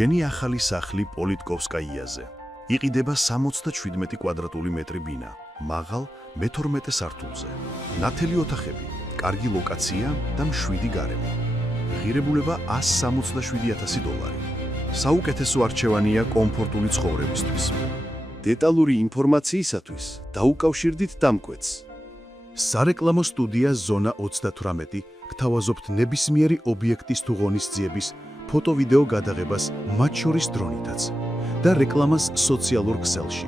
შენი ახალი სახლი პოლიტკოვსკაიაზე. იყიდება 77 კვადრატული მეტრი ბინა, მაღალ მე-12 სართულზე. ნათელი ოთახები, კარგი ლოკაცია და მშვიდი გარემო. ღირებულება $167,000. საუკეთესო არჩევანია კომფორტული ცხოვრებისთვის. დეტალური ინფორმაციისათვის დაუკავშირდით დამკვეთს. სარეკლამო სტუდია ზონა 38 გთავაზობთ ნებისმიერი ობიექტის თუ ღონისძიების ფოტო-ვიდეო გადაღებას, მათ შორის დრონითაც და რეკლამას სოციალურ ქსელში.